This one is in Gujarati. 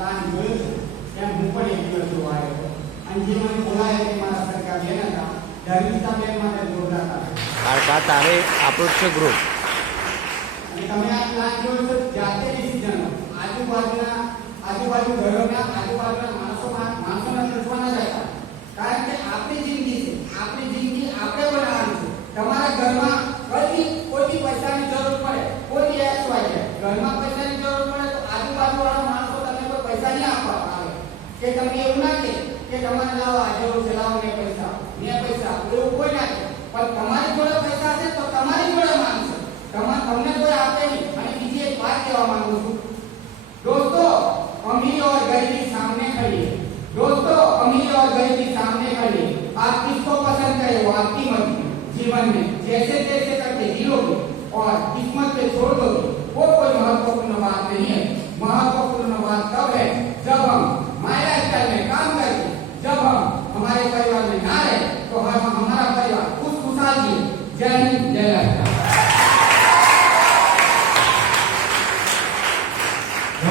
પ્લાન જોયો છે એમ હું પણ એક દિવસ જોવા આવ્યો હતો અને જે મને બોલાય કે મારા સરકાર બેન હતા ધર્મિષ્ઠા બેન માટે જોરદાર હતા તારે આપણું છે ગ્રુપ અને તમે આ પ્લાન જોયો છો જાતે ડિસિઝન આજુબાજુ ઘરોના આજુબાજુના માણસોના લડવાના જ હતા કારણ કે આપણી જિંદગી છે આપણી જિંદગી આપણે બનાવવાની છે તમારા ઘરમાં કોઈ પૈસાની જરૂર પડે કોઈ એક્સ વાય છે ઘરમાં પૈસાની જરૂર પડે તો આજુબાજુવાળા માણસો તમને કોઈ પૈસા નહીં આપવા આવે કે તમે એવું ના કે તમારે લાવો આ જરૂર છે લાવો ને પૈસા એવું કોઈ ના કે પણ તમારી જોડે પૈસા છે તો તમારી જોડે માંગશે તમને કોઈ આપે નહીં અને બીજી એક વાત કહેવા માંગુ છું दोस्तों अमीर और गरीबी सामने खड़ी है दोस्तों अमीर और गरीबी सामने खड़ी है आप किसको पसंद करें वो आपकी मर्जी जीवन में जैसे तैसे करके जियोगे और किस्मत पे छोड़ दोगे